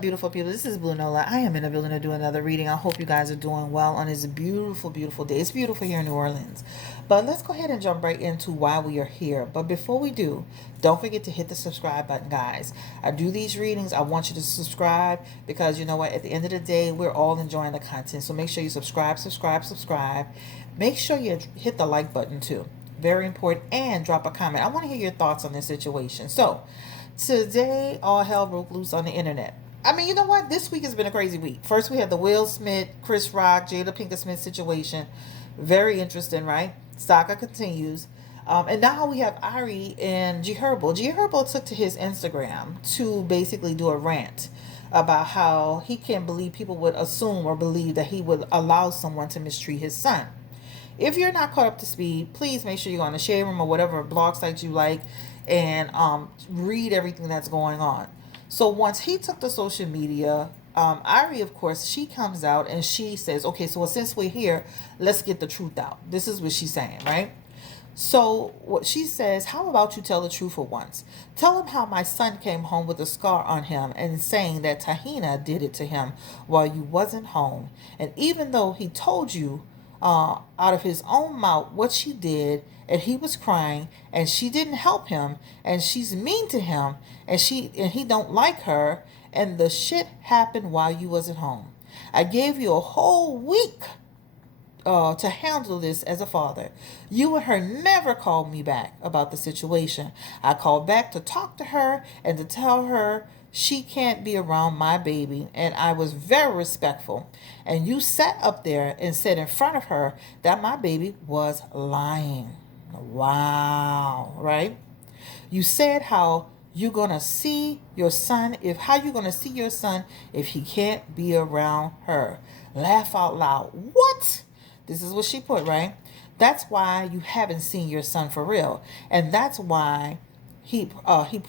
beautiful people? This is Blue Nola. I am in the building to do another reading. I hope you guys are doing well on this beautiful, beautiful day. It's beautiful here in New Orleans. But let's go ahead and jump right into why we are here. But before we do, don't forget to hit the subscribe button, guys. I do these readings. I want you to subscribe because you know what? At the end of the day, we're all enjoying the content. So make sure you subscribe, subscribe, subscribe. Make sure you hit the like button too. Very important. And drop a comment. I want to hear your thoughts on this situation. So, today, all hell broke loose on the internet. I mean, you know what? This week has been a crazy week. First, we had the Will Smith, Chris Rock, Jada Pinkett Smith situation. Very interesting, right? Saga continues. And now we have Ari and GHerbo. GHerbo took to his Instagram to basically do a rant about how he can't believe people would assume or believe that he would allow someone to mistreat his son. If you're not caught up to speed, please make sure you go on the Shade Room or whatever blog site you like and read everything that's going on. So once he took to social media, Ari, of course, she comes out and she says, okay, so since we're here, let's get the truth out. This is what she's saying, right? So what she says, how about you tell the truth for once? Tell him how my son came home with a scar on him and saying that Taina did it to him while you wasn't home. And even though he told you out of his own mouth what she did, and he was crying and she didn't help him and she's mean to him and he don't like her, and the shit happened while you wasn't home. I gave you a whole week to handle this as a father. You and her never called me back about the situation. I called back to talk to her and to tell her she can't be around my baby, and I was very respectful. And you sat up there and said in front of her that my baby was lying. Wow, right? You said how you're gonna see your son if he can't be around her. Laugh out loud. What? This is what she put, right? That's why you haven't seen your son for real, and that's why he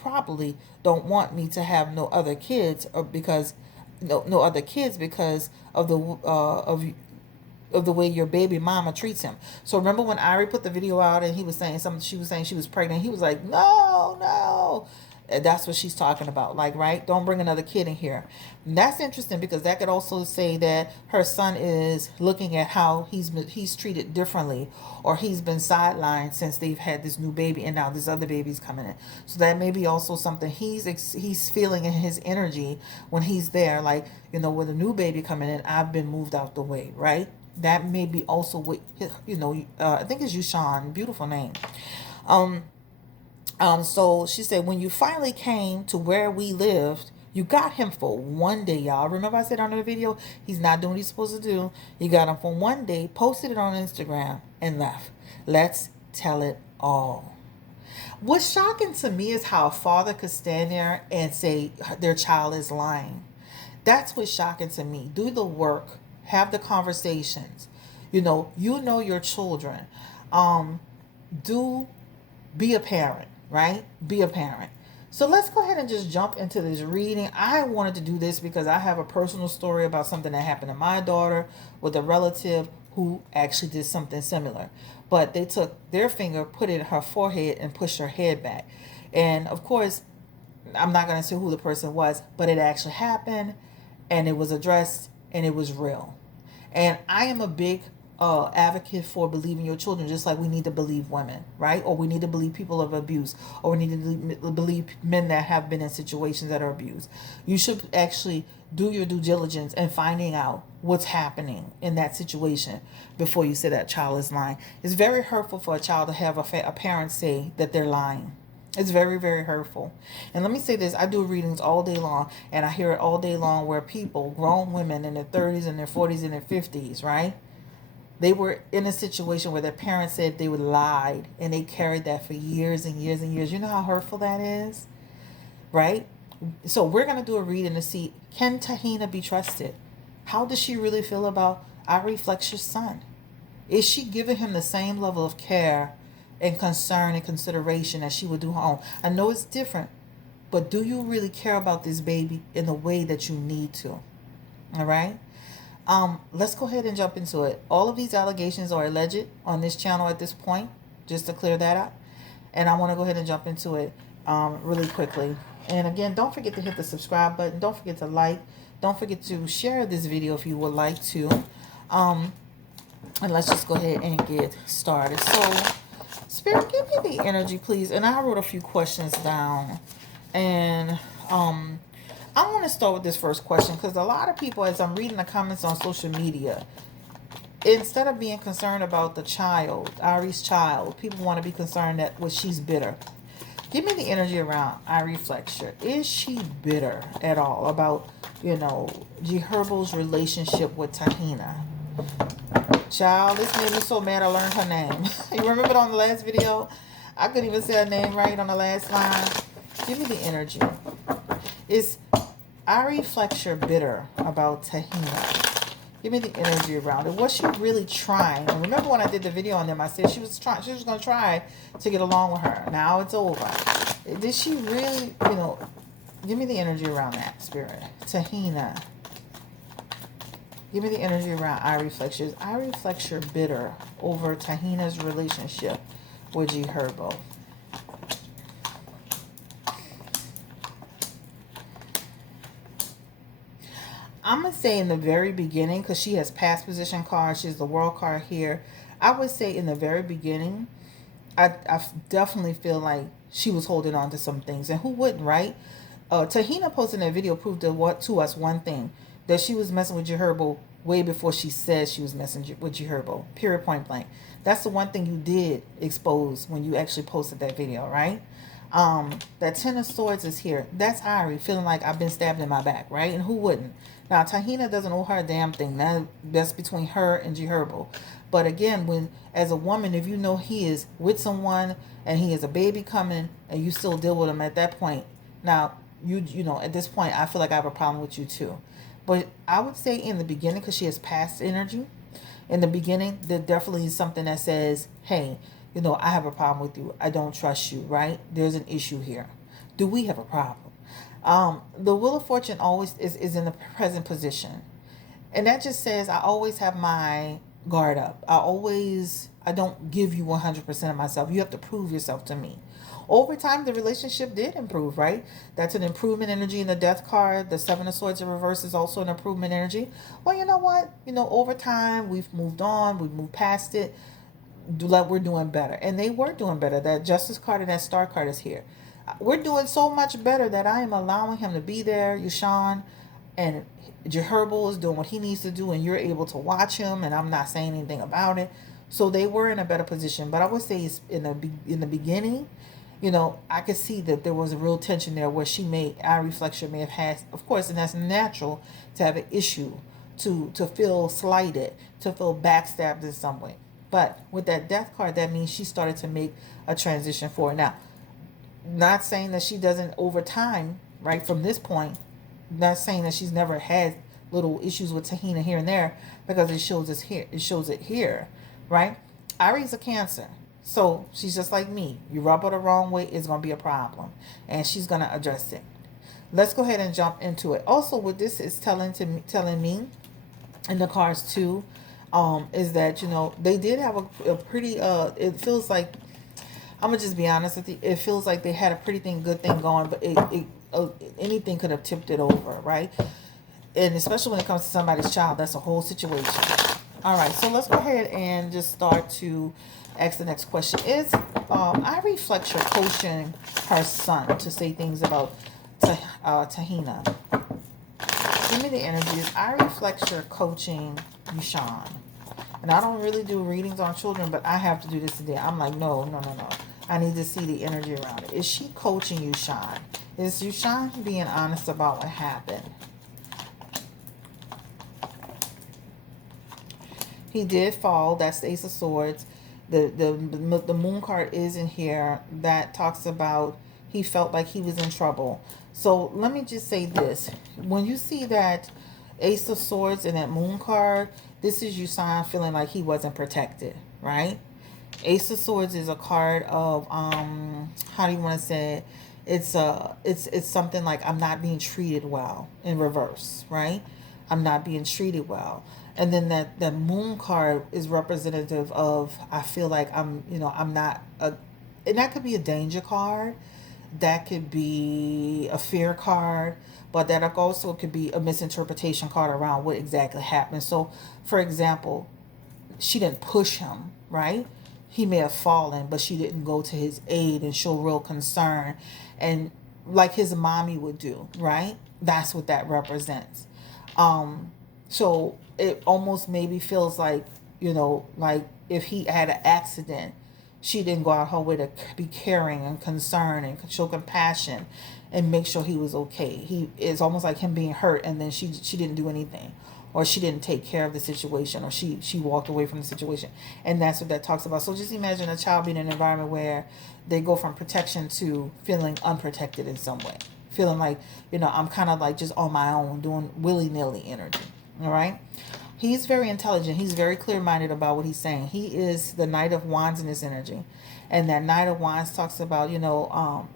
probably don't want me to have no other kids, or because no other kids because of the way your baby mama treats him. So remember when Ari put the video out and he was saying something, she was saying she was pregnant. He was like, no, no. And that's what she's talking about. Like, right? Don't bring another kid in here. And that's interesting because that could also say that her son is looking at how he's treated differently, or he's been sidelined since they've had this new baby and now this other baby's coming in. So that may be also something he's feeling in his energy when he's there. Like, you know, with a new baby coming in, I've been moved out the way, right? That may be also what, you know, I think it's Yushan, beautiful name. So she said, when you finally came to where we lived, you got him for one day, y'all. Remember I said on the video, he's not doing what he's supposed to do. You got him for one day, posted it on Instagram, and left. Let's tell it all. What's shocking to me is how a father could stand there and say their child is lying. That's what's shocking to me. Do the work. Have the conversations. You know your children. Do be a parent, right? Be a parent. So let's go ahead and just jump into this reading. I wanted to do this because I have a personal story about something that happened to my daughter with a relative who actually did something similar. But they took their finger, put it in her forehead, and pushed her head back. And of course, I'm not going to say who the person was, but it actually happened, and it was addressed, and it was real. And I am a big advocate for believing your children, just like we need to believe women, right? Or we need to believe people of abuse, or we need to believe men that have been in situations that are abused. You should actually do your due diligence and finding out what's happening in that situation before you say that child is lying. It's very hurtful for a child to have a parent say that they're lying. It's very, very hurtful. And let me say this, I do readings all day long, and I hear it all day long where people, grown women in their 30s and their 40s and their 50s, right? They were in a situation where their parents said they would lied, and they carried that for years and years and years. You know how hurtful that is, right? So we're going to do a reading to see, can Taina be trusted? How does she really feel about Ari Fletcher's son? Is she giving him the same level of care and concern and consideration as she would do her own? I know it's different, but do you really care about this baby in the way that you need to? All right? Let's go ahead and jump into it. All of these allegations are alleged on this channel at this point, just to clear that up. And I want to go ahead and jump into it really quickly. And again, don't forget to hit the subscribe button. Don't forget to like. Don't forget to share this video if you would like to. Um, and let's just go ahead and get started. So, Spirit, give me the energy, please. And I wrote a few questions down. And I want to start with this first question because a lot of people, as I'm reading the comments on social media, instead of being concerned about the child, Ari's child, people want to be concerned that she's bitter. Give me the energy around Ari Fletcher. Is she bitter at all about, GHerbo's relationship with Taina? Child, this made me so mad I learned her name. You remember it on the last video? I couldn't even say her name right on the last line. Give me the energy. Is Ari Fletcher bitter about Taina? Give me the energy around it. Was she really trying? And remember when I did the video on them, I said she was going to try to get along with her. Now it's over. Did she really, give me the energy around that, Spirit. Taina. Give me the energy around Ari Fletcher. Is Ari Fletcher bitter over Tahina's relationship with GHerbo? I'm going to say in the very beginning, because she has past position card, she has the world card here. I would say in the very beginning, I definitely feel like she was holding on to some things. And who wouldn't, right? Tahina posting that video proved to us one thing, that she was messing with GHerbo way before she said she was messing with GHerbo. Period, point blank. That's the one thing you did expose when you actually posted that video, right? That Ten of Swords is here. That's Ari feeling like I've been stabbed in my back, right? And who wouldn't? Now, Taina doesn't owe her a damn thing. That's between her and GHerbo. But again, when as a woman, if you know he is with someone and he has a baby coming and you still deal with him at that point, now at this point, I feel like I have a problem with you too. But I would say in the beginning, because she has past energy, in the beginning, there definitely is something that says, hey, I have a problem with you. I don't trust you, right? There's an issue here. Do we have a problem? The Wheel of Fortune always is in the present position. And that just says I always have my guard up. I don't give you 100% of myself. You have to prove yourself to me. Over time, the relationship did improve, right? That's an improvement energy in the Death card. The Seven of Swords in reverse is also an improvement energy. Well, you know what? Over time, we've moved on. We've moved past it. We're doing better. And they were doing better. That Justice card and that Star card is here. We're doing so much better that I am allowing him to be there, Yushan, and GHerbo is doing what he needs to do, and you're able to watch him, and I'm not saying anything about it. So they were in a better position. But I would say in the beginning, I could see that there was a real tension there where Ari Fletcher may have had, of course, and that's natural to have an issue, to feel slighted, to feel backstabbed in some way. But with that Death card, that means she started to make a transition forward. Now, not saying that she doesn't over time, right, from this point, not saying that she's never had little issues with Taina here and there, because it shows it here, right? Ari's a Cancer. So she's just like me. You rub her the wrong way, it's going to be a problem. And she's going to address it. Let's go ahead and jump into it. Also, what this is telling me in the cards too, is that, they did have a pretty, it feels like, I'm going to just be honest with you, it feels like they had a good thing going, but anything could have tipped it over, right? And especially when it comes to somebody's child, that's a whole situation. All right, so let's go ahead and just start to ask the next question. Is Ari Fletcher coaching her son to say things about Taina? Give me the energy. Is Ari Fletcher coaching Yushan? And I don't really do readings on children, but I have to do this today. I'm like, no. I need to see the energy around it. Is she coaching Yushan? Is Yushan being honest about what happened? He did fall. That's the Ace of Swords. The Moon card is in here. That talks about he felt like he was in trouble. So let me just say this. When you see that Ace of Swords and that Moon card, this is Yushan feeling like he wasn't protected, right? Ace of Swords is a card of how do you want to say it? It's something like I'm not being treated well in reverse, right? I'm not being treated well. And then that Moon card is representative of I feel like I'm not and that could be a danger card. That could be a fear card, but that also could be a misinterpretation card around what exactly happened. So, for example, she didn't push him, right? He may have fallen, but she didn't go to his aid and show real concern, and like his mommy would do, right? That's what that represents. Um, so it almost maybe feels like, like if he had an accident, she didn't go out her way to be caring and concerned and show compassion and make sure he was okay. He it's almost like him being hurt, and then she didn't do anything, or she didn't take care of the situation, or she walked away from the situation, and that's what that talks about. So just imagine a child being in an environment where they go from protection to feeling unprotected in some way, feeling like, I'm kind of like just on my own doing willy-nilly energy. All right. He's very intelligent. He's very clear-minded about what he's saying. He is the Knight of Wands in this energy. And that Knight of Wands talks about,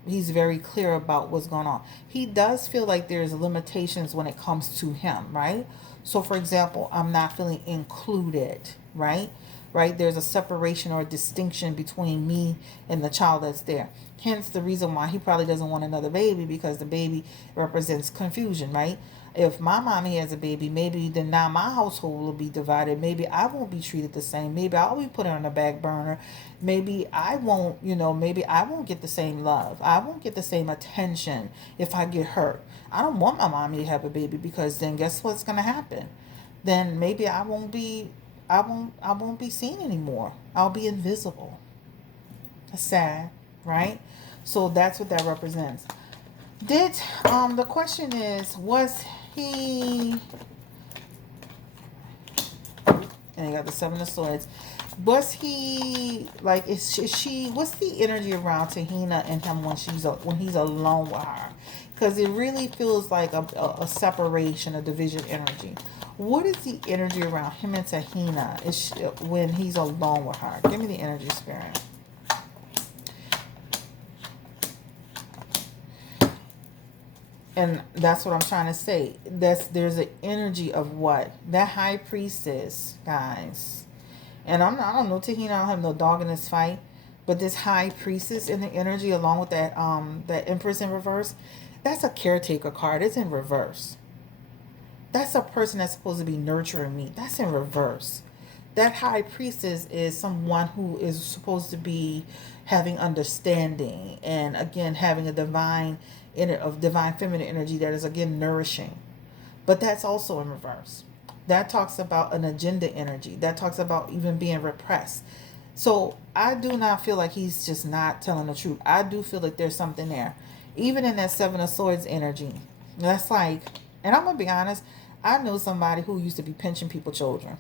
he's very clear about what's going on. He does feel like there's limitations when it comes to him, right? So, for example, I'm not feeling included, right? Right? There's a separation or a distinction between me and the child that's there. Hence the reason why he probably doesn't want another baby, because the baby represents confusion, right? If my mommy has a baby, maybe then now my household will be divided. Maybe I won't be treated the same. Maybe I'll be put on the back burner. Maybe I won't, maybe I won't get the same love. I won't get the same attention if I get hurt. I don't want my mommy to have a baby, because then guess what's gonna happen? Then maybe I won't be seen anymore. I'll be invisible. That's sad, right? So that's what that represents. Did the question is, was he, and he got the Seven of Swords, was he like, is she, what's the energy around Tahina and him when he's alone with her? Because it really feels like a separation, a division energy. What is the energy around him and Tahina when he's alone with her? Give me the energy, Spirit. And that's what I'm trying to say. There's an energy of what? That high priestess, guys. And I don't know, Tahina, I don't have no dog in this fight. But this high priestess in the energy, along with that Empress in reverse, that's a caretaker card. It's in reverse. That's a person that's supposed to be nurturing me. That's in reverse. That high priestess is someone who is supposed to be having understanding, and again having a divine feminine energy that is again nourishing. But that's also in reverse. That talks about an agenda energy. That talks about even being repressed. So I do not feel like he's just not telling the truth. I do feel like there's something there. Even in that Seven of Swords energy. That's like, and I'm going to be honest, I know somebody who used to be pinching people's children.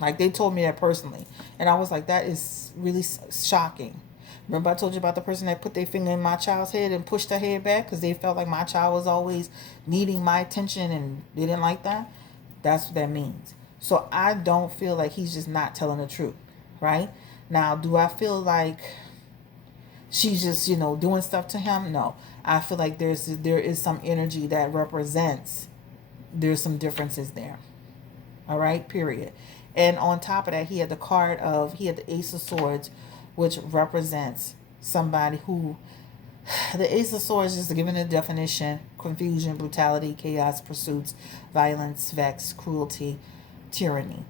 Like, they told me that personally. And I was like, that is really shocking. Remember I told you about the person that put their finger in my child's head and pushed her head back because they felt like my child was always needing my attention and they didn't like that? That's what that means. So I don't feel like he's just not telling the truth, right? Now, do I feel like she's just, doing stuff to him? No. I feel like there is some energy that represents there's some differences there. All right, period. And on top of that, he had the Ace of Swords, which represents somebody who, the Ace of Swords, just giving a definition: confusion, brutality, chaos, pursuits, violence, vex, cruelty, tyranny.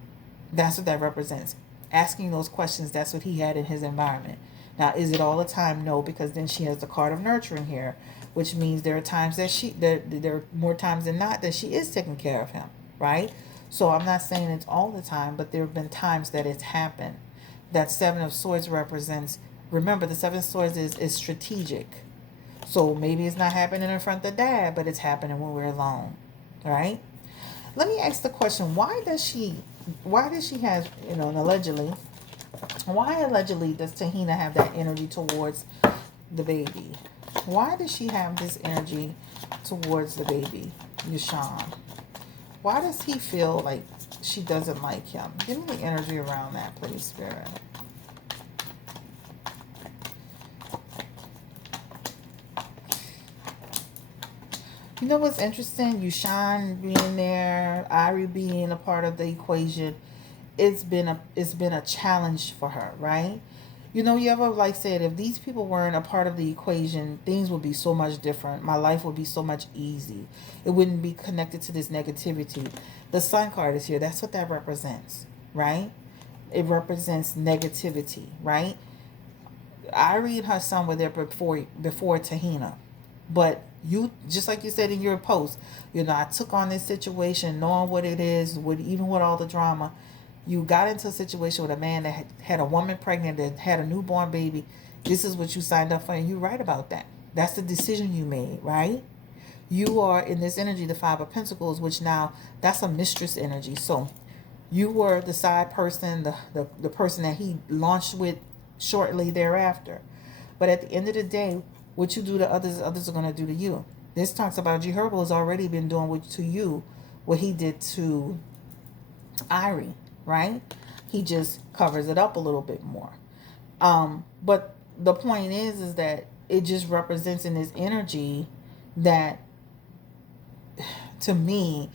That's what that represents. Asking those questions, that's what he had in his environment. Now, is it all the time? No, because then she has the card of nurturing here, which means there are times there are more times than not that she is taking care of him, right? So I'm not saying it's all the time, but there have been times that it's happened. That Seven of Swords represents, remember, the Seven of Swords is strategic. So maybe it's not happening in front of dad, but it's happening when we're alone, all right? Let me ask the question, why does she have, and allegedly, why allegedly does Tahina have that energy towards the baby? Why does she have this energy towards the baby, Yushan? Why does he feel like she doesn't like him? Give me the energy around that, please, Spirit. You know what's interesting? Yushan being there, Ari being a part of the equation. It's been a challenge for her, right? You ever like said, if these people weren't a part of the equation, things would be so much different. My life would be so much easy. It wouldn't be connected to this negativity. The sun card is here. That's what that represents, right? It represents negativity, right? Ari and her son were there before Tahina. But you, just like you said in your post, I took on this situation knowing what it is, even with all the drama. You got into a situation with a man that had a woman pregnant, that had a newborn baby. This is what you signed up for, and you're right about that. That's the decision you made, right? You are in this energy, the Five of Pentacles, which now that's a mistress energy. So you were the side person, the person that he launched with shortly thereafter. But at the end of the day, what you do to others, others are going to do to you. This talks about GHerbo has already been doing to you what he did to Ari, right? He just covers it up a little bit more. But the point is that it just represents in this energy that, to me,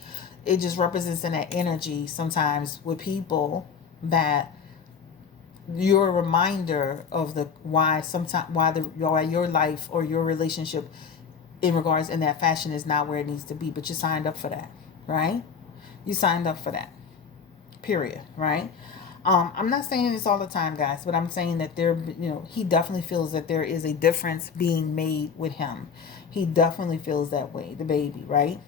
it just represents in that energy sometimes with people that you're a reminder of the why your life or your relationship in regards in that fashion is not where it needs to be, but you signed up for that, right? You signed up for that, period, right? I'm not saying this all the time, guys, but I'm saying that he definitely feels that there is a difference being made with him. He definitely feels that way, the baby, right?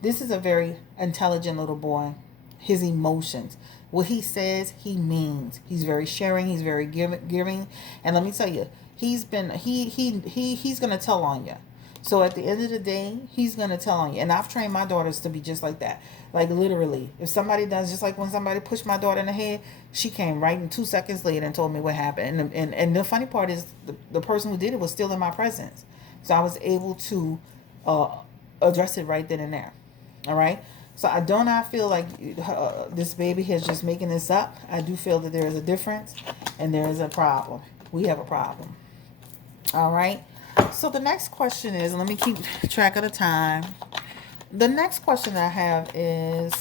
This is a very intelligent little boy. His emotions, what he says, he means. He's very sharing. He's very giving. And let me tell you, he's gonna tell on you. So at the end of the day, he's gonna tell on you. And I've trained my daughters to be just like that. Like literally, if somebody does, just like when somebody pushed my daughter in the head, she came right in 2 seconds later and told me what happened. And the funny part is, the person who did it was still in my presence, so I was able to address it right then and there. All right. So I do not feel like this baby is just making this up. I do feel that there is a difference and there is a problem. We have a problem. All right. So the next question is, let me keep track of the time. The next question I have is,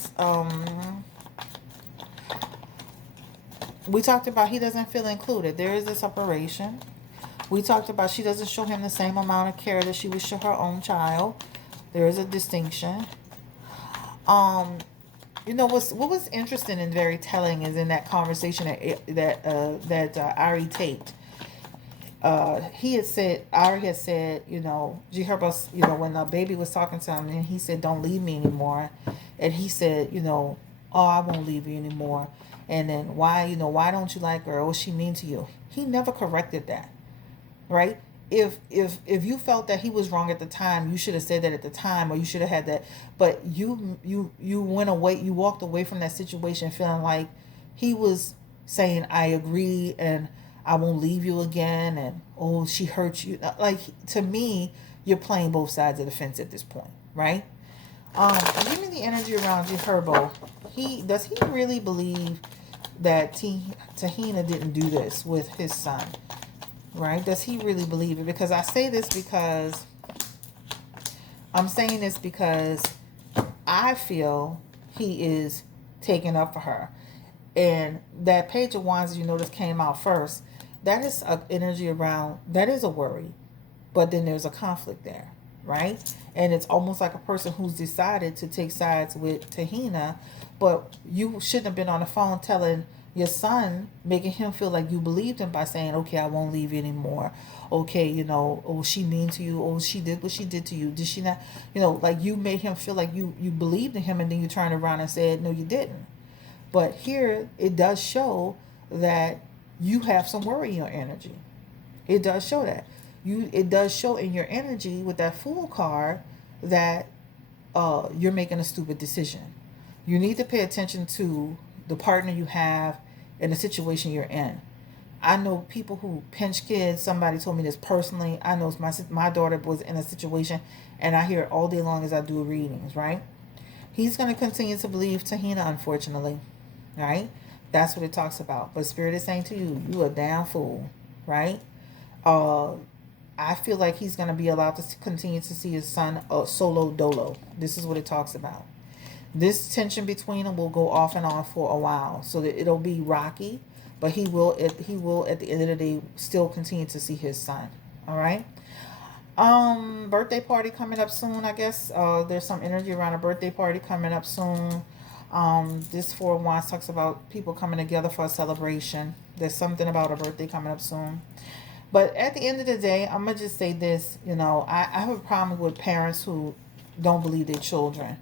we talked about he doesn't feel included. There is a separation. We talked about she doesn't show him the same amount of care that she would show her own child. There is a distinction. What was interesting and very telling is in that conversation that Ari taped. Ari had said, GHerbo, when the baby was talking to him, and he said, "Don't leave me anymore," and he said, "Oh, I won't leave you anymore." And then why don't you like her? Oh, she mean to you? He never corrected that, right? If you felt that he was wrong at the time, you should have said that at the time, or you should have had that. But you went away, you walked away from that situation feeling like he was saying, "I agree, and I won't leave you again," and "Oh, she hurt you." Like, to me, you're playing both sides of the fence at this point, right? Give me the energy around GHerbo. Does he really believe that Tahina didn't do this with his son? Right? Does he really believe it? Because I say this because I'm saying this because I feel he is taking up for her. And that Page of Wands, you notice, came out first. That is an energy around, that is a worry. But then there's a conflict there, right? And it's almost like a person who's decided to take sides with Tahina, but you shouldn't have been on the phone telling your son, making him feel like you believed him by saying, "Okay, I won't leave you anymore. Okay, oh, she mean to you. Oh, she did what she did to you. Did she not?" Like, you made him feel like you believed in him, and then you turned around and said, "No, you didn't." But here, it does show that you have some worry in your energy. It does show that. It does show in your energy with that Fool card that you're making a stupid decision. You need to pay attention to the partner you have and the situation you're in. I know people who pinch kids. Somebody told me this personally. I know my daughter was in a situation, and I hear it all day long as I do readings, right? He's going to continue to believe Tahina, unfortunately, right? That's what it talks about. But Spirit is saying to you, you a damn fool, right? I feel like he's going to be allowed to continue to see his son solo dolo. This is what it talks about. This tension between them will go off and on for a while. So that it'll be rocky. but he will at the end of the day still continue to see his son. All right. Birthday party coming up soon, I guess. There's some energy around a birthday party coming up soon. This Four of Wands talks about people coming together for a celebration. There's something about a birthday coming up soon. But at the end of the day, I'm gonna just say this. I have a problem with parents who don't believe their children,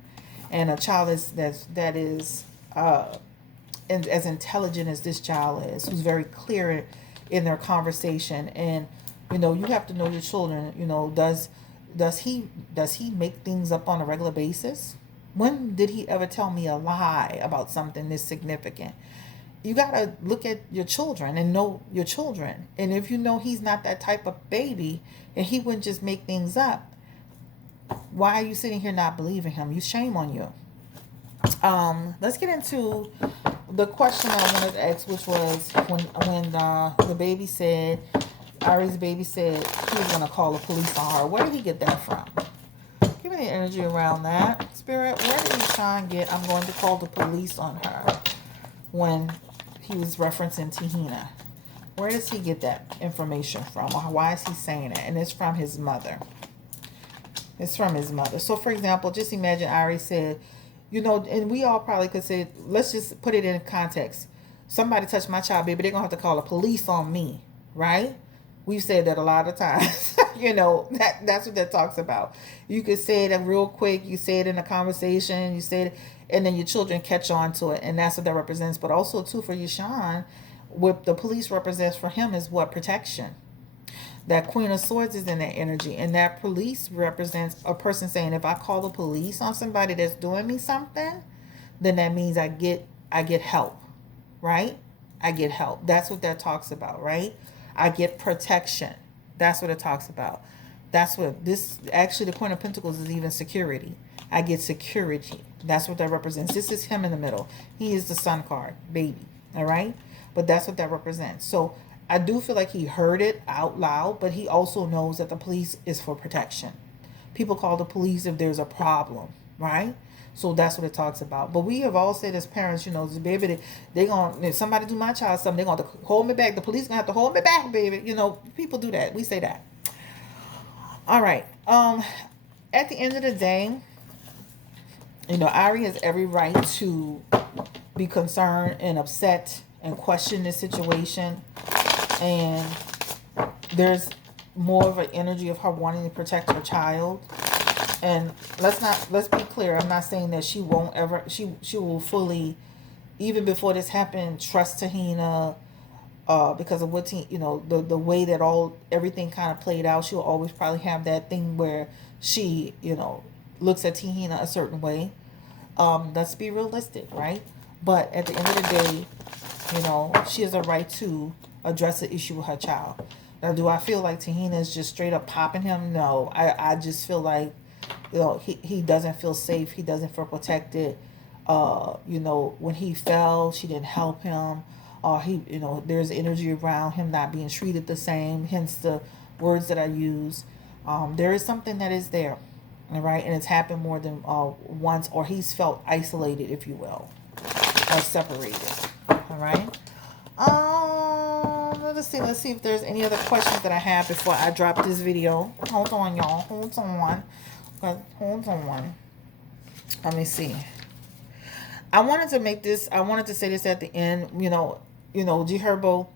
and a child that is and as intelligent as this child is, who's very clear in their conversation. And you have to know your children. Does he make things up on a regular basis? When did he ever tell me a lie about something this significant? You gotta look at your children and know your children. And if you know he's not that type of baby and he wouldn't just make things up, why are you sitting here not believing him? Shame on you. Let's get into the question I wanted to ask, which was when the baby said, Ari's baby said he was gonna call the police on her. Where did he get that from? Give me the energy around that. Spirit, where did he try and get, I'm going to call the police on her, when he was referencing Taina? Where does he get that information from? Or why is he saying it? And it's from his mother. It's from his mother. So, for example, just imagine Ari said, and we all probably could say, let's just put it in context. Somebody touched my child, baby, they're going to have to call the police on me, right? We've said that a lot of times. That's what that talks about. You could say it real quick. You say it in a conversation. You say it, and then your children catch on to it, and that's what that represents. But also, too, for Yashan, what the police represents for him is what? Protection. That Queen of Swords is in that energy, and that police represents a person saying, if I call the police on somebody that's doing me something, then that means I get help, right? I get help. That's what that talks about, right? I get protection. That's what it talks about. That's what this, actually, the Queen of Pentacles is even security. I get security. That's what that represents. This is him in the middle. He is the sun card, baby. All right? But that's what that represents. So I do feel like he heard it out loud, but he also knows that the police is for protection. People call the police if there's a problem, right? So that's what it talks about. But we have all said as parents, the baby, they gonna, if somebody do my child something, they're gonna have to hold me back. The police gonna have to hold me back, baby. People do that. We say that. All right. At the end of the day, Ari has every right to be concerned and upset and question this situation. And there's more of an energy of her wanting to protect her child. And let's be clear, I'm not saying that she won't ever, she will fully, even before this happened, trust Taina, because of what the way that everything kind of played out. She'll always probably have that thing where she looks at Taina a certain way. Let's be realistic, right? But at the end of the day, she has a right to address the issue with her child. Now, do I feel like Taina is just straight up popping him? No, I just feel like he doesn't feel safe. He doesn't feel protected. When he fell, she didn't help him. There's energy around him not being treated the same. Hence the words that I use. There is something that is there, all right, and it's happened more than once, or he's felt isolated, if you will, or separated. All right. Let's see if there's any other questions that I have before I drop this video. Hold on, y'all. Hold on. Let me see. I wanted to say this at the end. GHerbo,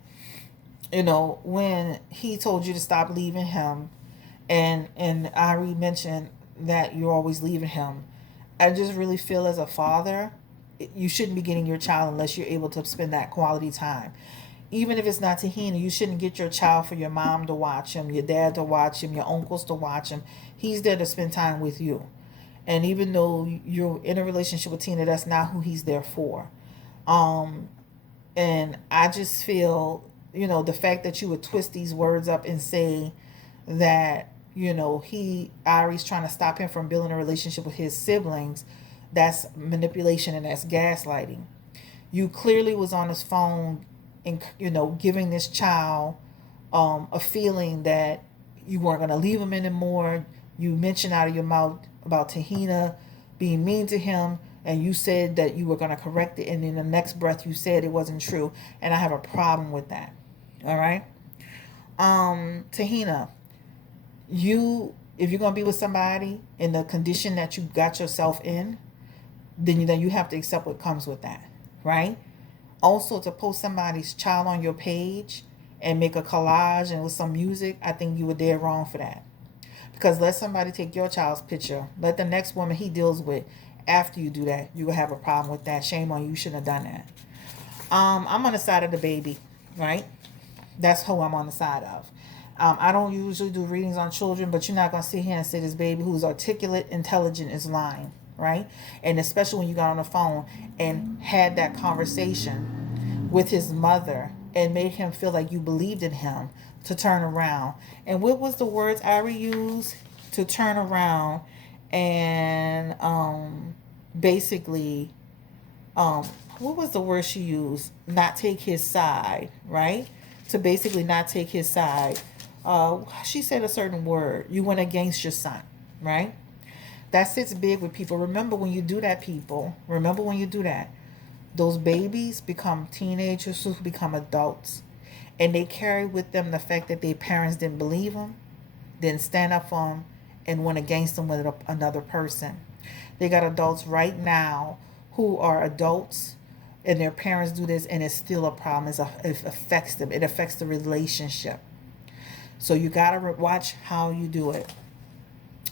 when he told you to stop leaving him, and Ari mentioned that you're always leaving him, I just really feel as a father, you shouldn't be getting your child unless you're able to spend that quality time. Even if it's not Taina, you shouldn't get your child for your mom to watch him, your dad to watch him, your uncles to watch him. He's there to spend time with you. And even though you're in a relationship with Taina, that's not who he's there for. And I just feel, the fact that you would twist these words up and say that, Ari's trying to stop him from building a relationship with his siblings, that's manipulation and that's gaslighting. You clearly was on his phone and, giving this child a feeling that you weren't going to leave him anymore. You mentioned out of your mouth about Taina being mean to him, and you said that you were going to correct it, and in the next breath you said it wasn't true, and I have a problem with that. All right. Tahina, if you're going to be with somebody in the condition that you got yourself in, then you have to accept what comes with that, right? Also, to post somebody's child on your page and make a collage and with some music, I think you were dead wrong for that. Because let somebody take your child's picture, let the next woman he deals with, after you do that, you will have a problem with that. Shame on you. You shouldn't have done that. I'm on the side of the baby, right? That's who I'm on the side of. I don't usually do readings on children, but you're not going to sit here and say this baby who's articulate, intelligent is lying, right? And especially when you got on the phone and had that conversation with his mother and made him feel like you believed in him to turn around. And what was the words Ari used? To turn around and basically, what was the word she used? Not take his side, right? To basically not take his side. She said a certain word. You went against your son, right? That sits big with people. Remember when you do that, people. Remember when you do that. Those babies become teenagers who become adults. And they carry with them the fact that their parents didn't believe them, didn't stand up for them, and went against them with another person. They got adults right now who are adults and their parents do this, and it's still a problem. It affects them. It affects the relationship. So you got to watch how you do it.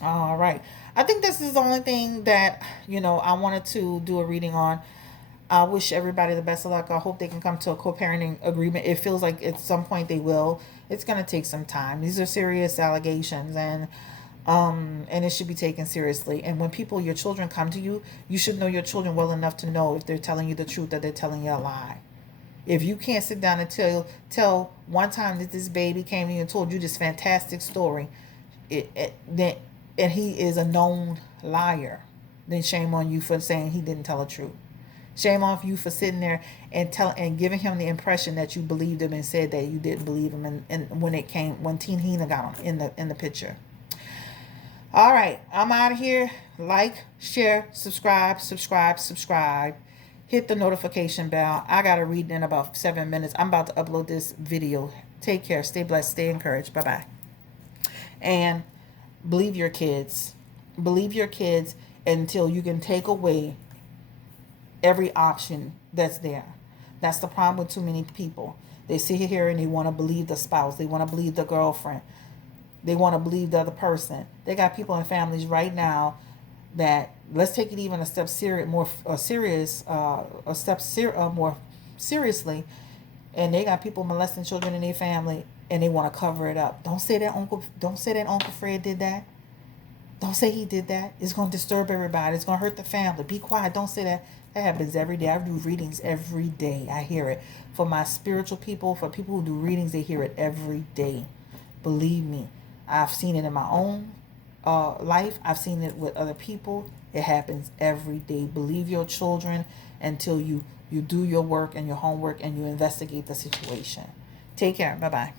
All right. I think this is the only thing that, I wanted to do a reading on. I wish everybody the best of luck. I hope they can come to a co-parenting agreement. It feels like at some point they will. It's going to take some time. These are serious allegations, and it should be taken seriously. And when your children come to you, you should know your children well enough to know if they're telling you the truth or they're telling you a lie. If you can't sit down and tell one time that this baby came to you and told you this fantastic story, and he is a known liar, then shame on you for saying he didn't tell the truth. Shame on you for sitting there and giving him the impression that you believed him and said that you didn't believe him. And when Teen Hina got him in the picture. All right, I'm out of here. Like, share, subscribe. Hit the notification bell. I got to read in about 7 minutes. I'm about to upload this video. Take care. Stay blessed. Stay encouraged. Bye-bye. And believe your kids. Believe your kids until you can take away every option that's there. That's the problem with too many people. They sit here and they want to believe the spouse. They want to believe the girlfriend. They want to believe the other person. They got people in families right now that, let's take it even a step more seriously, and they got people molesting children in their family, and they want to cover it up. Don't say that Uncle Fred did that. Don't say he did that. It's going to disturb everybody. It's going to hurt the family. Be quiet. Don't say that. That happens every day. I do readings every day. I hear it. For my spiritual people, for people who do readings, they hear it every day. Believe me. I've seen it in my own life. I've seen it with other people. It happens every day. Believe your children until you do your work and your homework and you investigate the situation. Take care. Bye-bye.